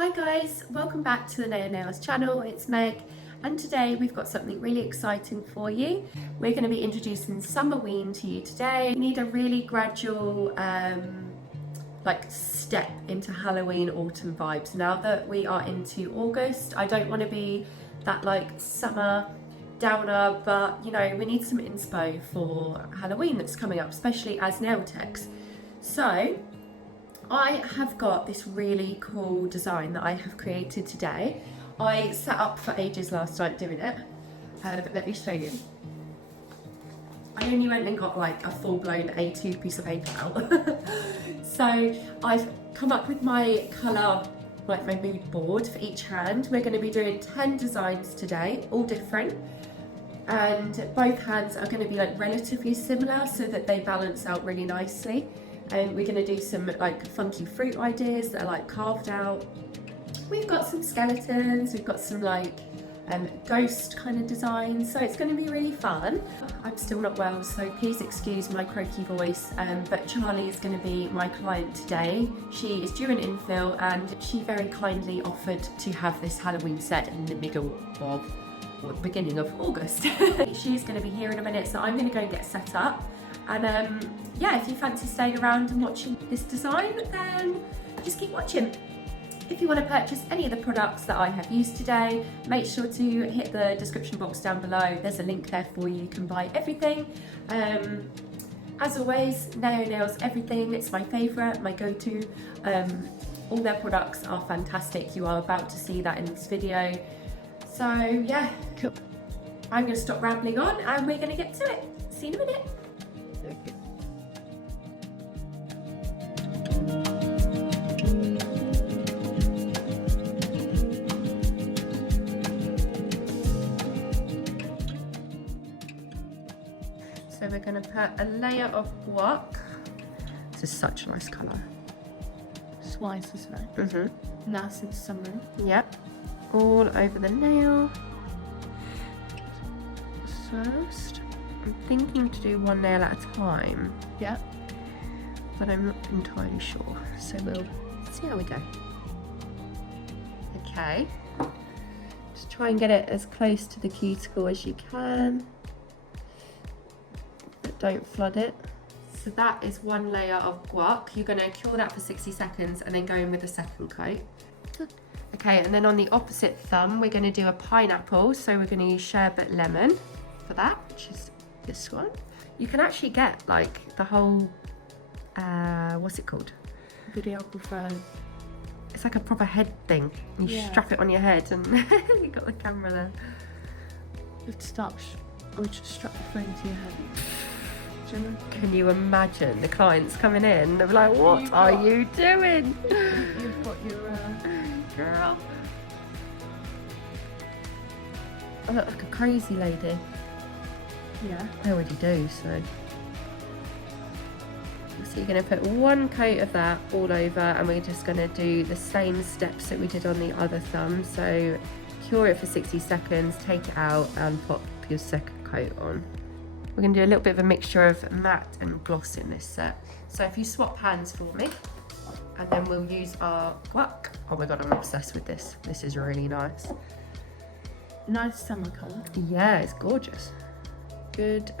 Hi guys, welcome back to the Naio Nails channel. It's Meg, and today we've got something really exciting for you. We're going to be introducing Summerween to you today. We need a really gradual step into Halloween autumn vibes. Now that we are into August, I don't want to be that summer downer, but you know, we need some inspo for Halloween that's coming up, especially as nail techs. So I have got this really cool design that I have created today. I sat up for ages last night doing it, but let me show you. I only went and got like a full-blown A2 piece of paper out. So I've come up with my colour, like my mood board for each hand. We're going to be doing 10 designs today, all different. And both hands are going to be like relatively similar so that they balance out really nicely. And we're going to do some like funky fruit ideas that are like carved out. We've got some skeletons, we've got some ghost kind of designs, so it's going to be really fun. I'm still not well, so please excuse my croaky voice, but Charlie is going to be my client today. She is due an infill and she very kindly offered to have this Halloween set in the middle of, or beginning of August. She's going to be here in a minute, so I'm going to go and get set up. And yeah, if you fancy staying around and watching this design, then just keep watching. If you want to purchase any of the products that I have used today, make sure to hit the description box down below. There's a link there for you. You can buy everything. As always, Naio Nails everything. It's my favourite, my go-to. All their products are fantastic. You are about to see that in this video. So yeah, cool. I'm going to stop rambling on and we're going to get to it. See you in a minute. Okay. So we're going to put a layer of guac. This is such a nice colour. Slice, isn't it? Nice and summer. Yep. All over the nail. First, I'm thinking to do one nail at a time. Yeah. But I'm not entirely sure. So we'll see how we go. Okay. Just try and get it as close to the cuticle as you can. But don't flood it. So that is one layer of guac. You're going to cure that for 60 seconds and then go in with the second coat. Okay, and then on the opposite thumb, we're going to do a pineapple. So we're going to use Sherbet Lemon for that, which is this one. You can actually get like the whole, what's it called? Videographer. It's like a proper head thing. You strap it on your head and you got the camera there. You have to start, or just strap the phone to your head. Do you know? Can you imagine the clients coming in? They're like, what are you doing? You've got your girl. I look like a crazy lady. Yeah. I already do, so. So you're going to put one coat of that all over, and we're just going to do the same steps that we did on the other thumb. So cure it for 60 seconds, take it out and pop your second coat on. We're going to do a little bit of a mixture of matte and gloss in this set. So if you swap hands for me, and then we'll use our guac. Oh my god, I'm obsessed with this. This is really nice. Nice summer colour. Yeah, it's gorgeous. Good,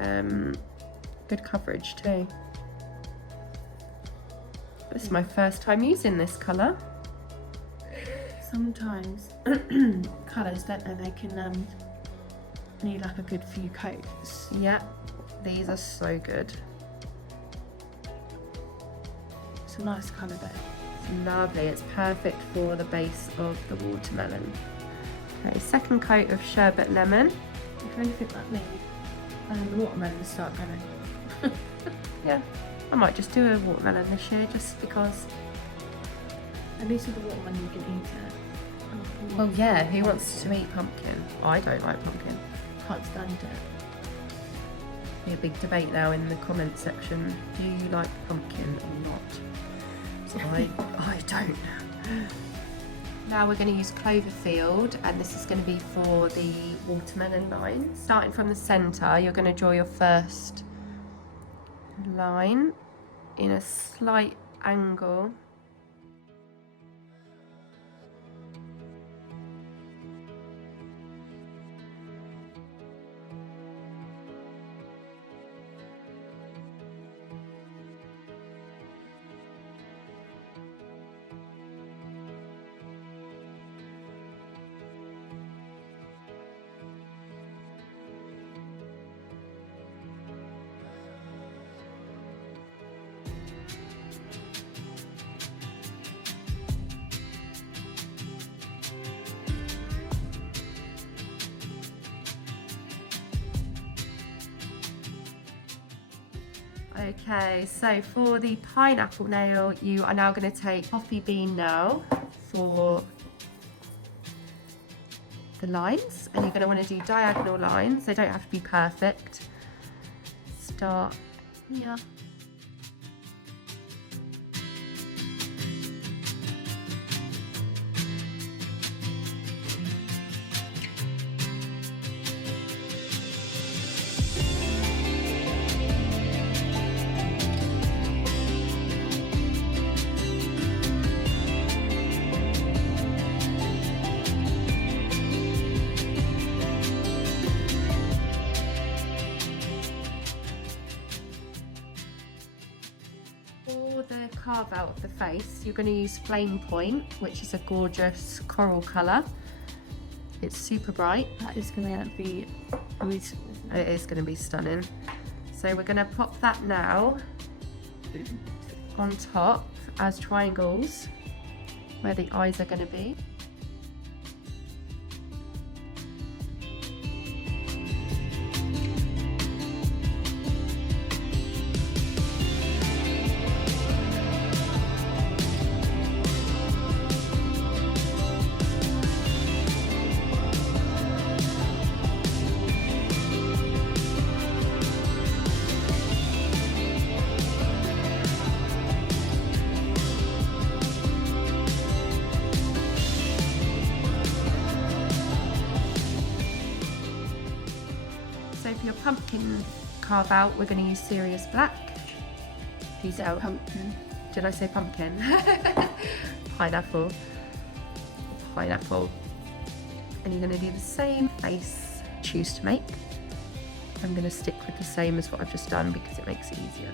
good coverage too. This is my first time using this colour. Sometimes colours, don't they? They can need like a good few coats. Yeah, these are so good. It's a nice colour though. It's lovely. It's perfect for the base of the watermelon. Okay, second coat of Sherbet Lemon. If anything like me, the watermelons start going. Yeah, I might just do a watermelon this year just because. At least with the watermelon you can eat it. Well, yeah, who wants to eat pumpkin? I don't like pumpkin. Can't stand it. Be a big debate now in the comment section. Do you like pumpkin or not? So I don't. Now we're going to use Clover field, and this is going to be for the watermelon line. Starting from the centre, you're going to draw your first line in a slight angle Okay, so for the pineapple nail, you are now going to take coffee bean now for the lines, and you're going to want to do diagonal lines. They don't have to be perfect. Start here. For the carve out of the face, you're going to use Flame Point, which is a gorgeous coral colour. It's super bright. That is going to be beautiful. It is going to be stunning. So we're going to pop that now on top as triangles where the eyes are going to be. So for your pumpkin carve out, we're going to use Serious Black. Use it out. Pumpkin. Did I say pumpkin? Pineapple. Pineapple. And you're going to do the same face choose to make. I'm going to stick with the same as what I've just done because it makes it easier.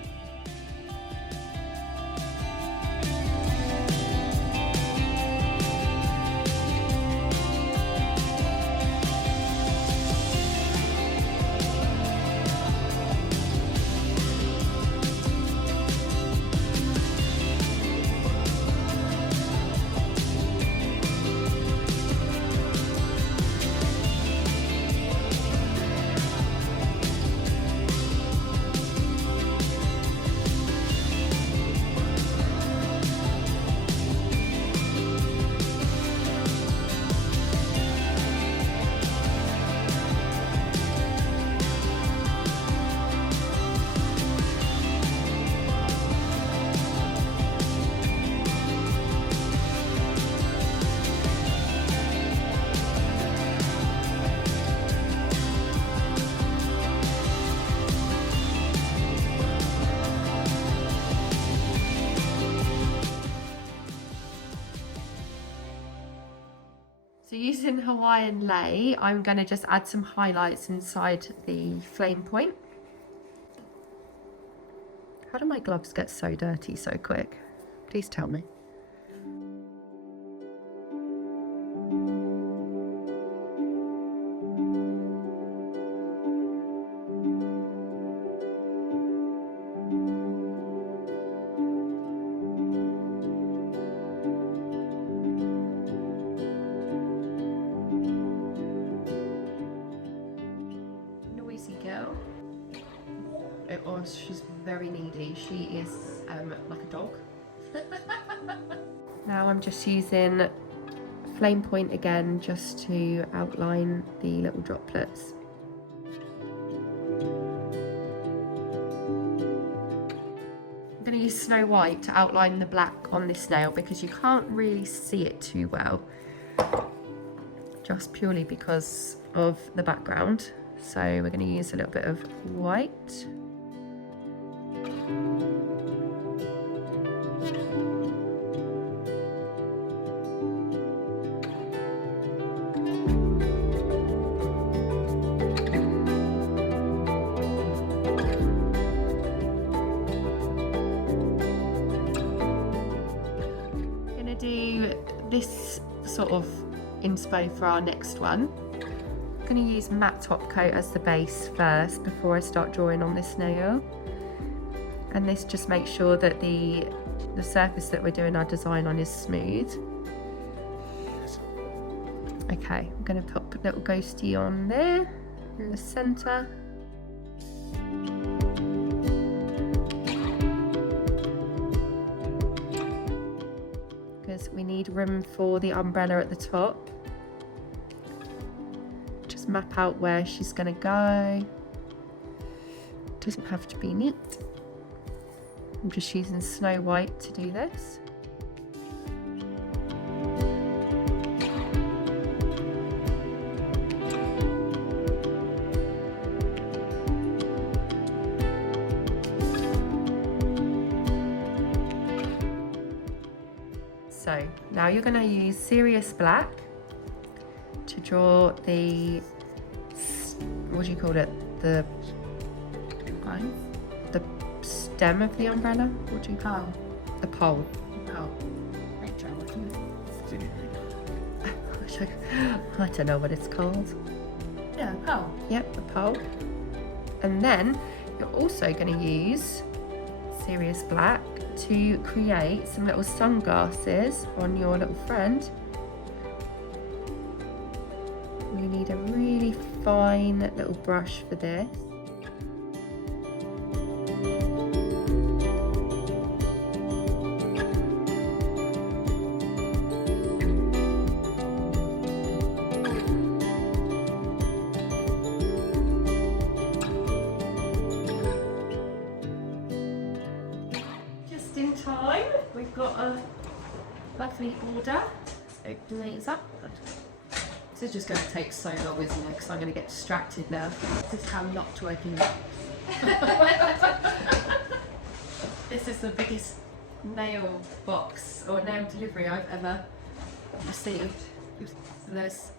So using Hawaiian Lei, I'm going to just add some highlights inside the flame point. How do my gloves get so dirty so quick? Please tell me. She's very needy. She is like a dog. Now I'm just using flame point again just to outline the little droplets. I'm going to use Snow White to outline the black on this nail because you can't really see it too well, just purely because of the background. So we're going to use a little bit of white. This sort of inspo for our next one. I'm going to use matte top coat as the base first before I start drawing on this nail, and this just makes sure that the surface that we're doing our design on is smooth. Okay, I'm going to put a little ghosty on there in the centre. is we need room for the umbrella at the top. Just map out where she's gonna go. Doesn't have to be neat. I'm just using Snow White to do this. So now you're going to use Serious Black to draw the, what do you call it? The stem of the umbrella? What do you call it? The pole. I don't know what it's called. Yeah, the pole. Yep, the pole. And then you're also going to use Serious Black to create some little sunglasses on your little friend. We need a really fine little brush for this. In time, we've got a lovely order. Open these up. This is just going to take so long, isn't it? Because I'm going to get distracted now. This is how not to open it. This is the biggest nail box or nail delivery I've ever received. So there's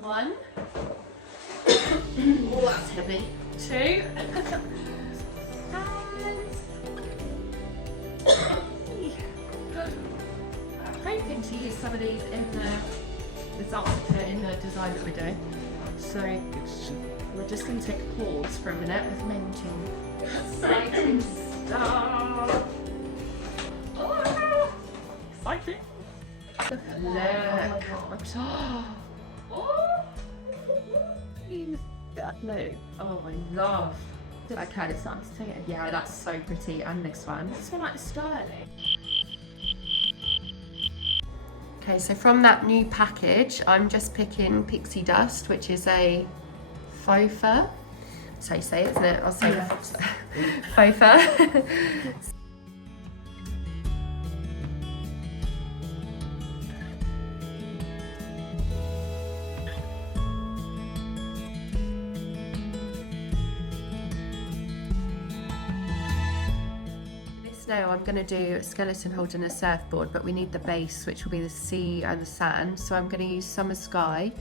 one. Oh, that's heavy. Two. I'm hoping to use some of these in the design that we're doing. So we're just going to take a pause for a minute with mentioning exciting stuff. Oh, exciting! Look at that. No. Oh my love. Okay, it's nice to it. Yeah, that's so pretty. And this one. This one like the styling. Okay, so from that new package, I'm just picking Pixie Dust, which is a faux fur. So you say it, isn't it? I'll say faux fur. Now I'm going to do a skeleton holding a surfboard, but we need the base, which will be the sea and the sand. So I'm going to use Summer Sky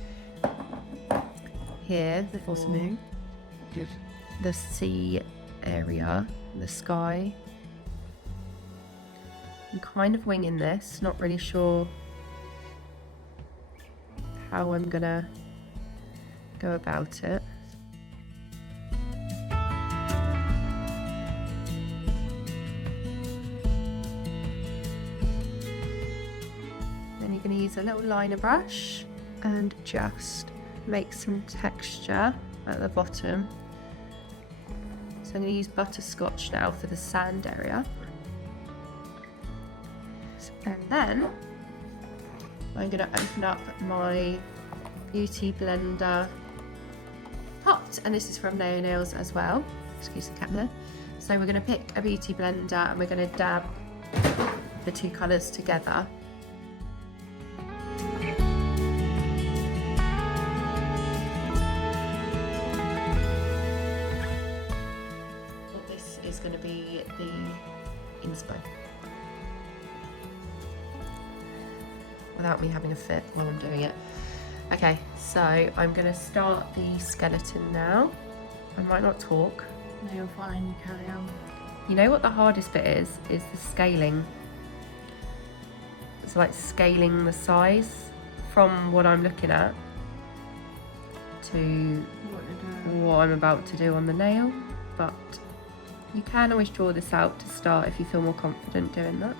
here for the sea area, the sky. I'm kind of winging this, not really sure how I'm going to go about it. Going to use a little liner brush and just make some texture at the bottom. So I'm going to use Butterscotch now for the sand area. And then I'm going to open up my Beauty Blender pot, and this is from Naio Nails as well. Excuse the cat there. So we're going to pick a Beauty Blender and we're going to dab the two colours together. Going to be the inspo without me having a fit while I'm doing it. Okay, so I'm going to start the skeleton now. I might not talk. No, you're fine, you carry on. You know what the hardest bit is the scaling. It's like scaling the size from what I'm looking at to what I'm about to do on the nail, but you can always draw this out to start if you feel more confident doing that.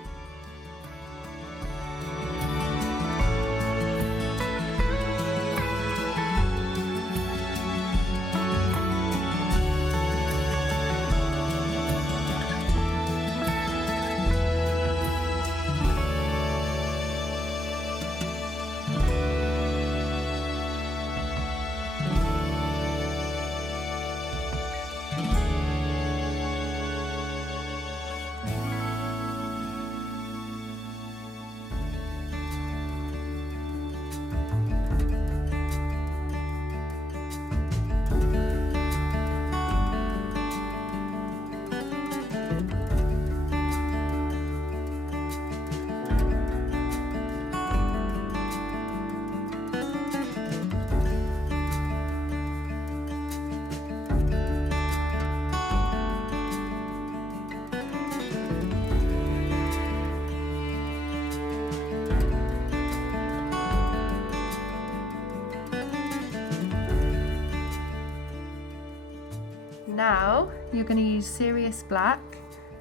now you're going to use Serious Black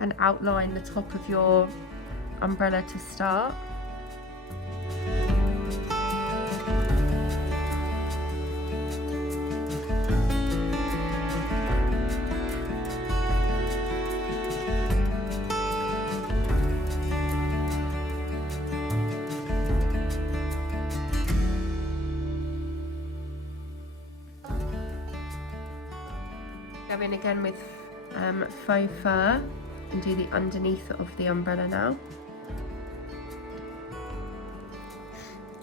and outline the top of your umbrella to start. Go in again with faux fur and do the underneath of the umbrella now.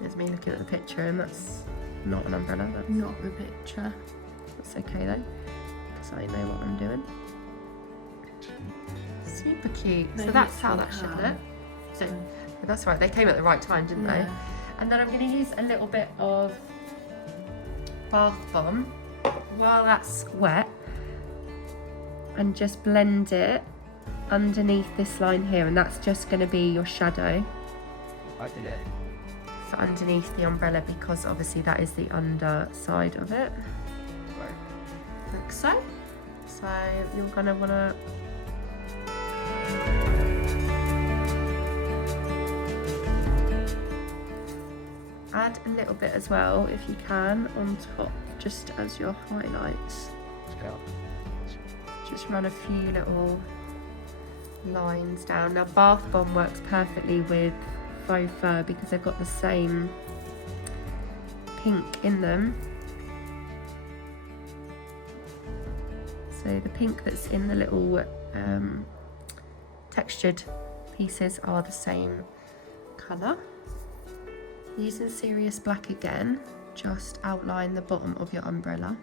There's me looking at the picture, and that's not an umbrella. That's Not the picture. That's okay though, because I know what I'm doing. Super cute. So They that's how literally that should have. look. So that's right, they came at the right time, didn't they? Yeah. And then I'm going to use a little bit of bath bomb while that's wet, and just blend it underneath this line here, and that's just going to be your shadow I did it. for underneath the umbrella, because obviously that is the underside of it, Right. like so. So you're going to want to add a little bit as well if you can on top, just as your highlights. Yeah. Just run a few little lines down. Now bath bomb works perfectly with faux fur because they've got the same pink in them. So the pink that's in the little textured pieces are the same colour. Using Serious Black again, just outline the bottom of your umbrella.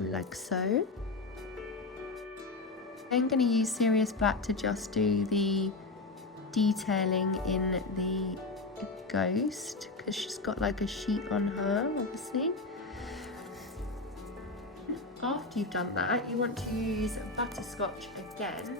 Like so. I'm going to use Serious Black to just do the detailing in the ghost, because she's got like a sheet on her, obviously. After you've done that, you want to use Butterscotch again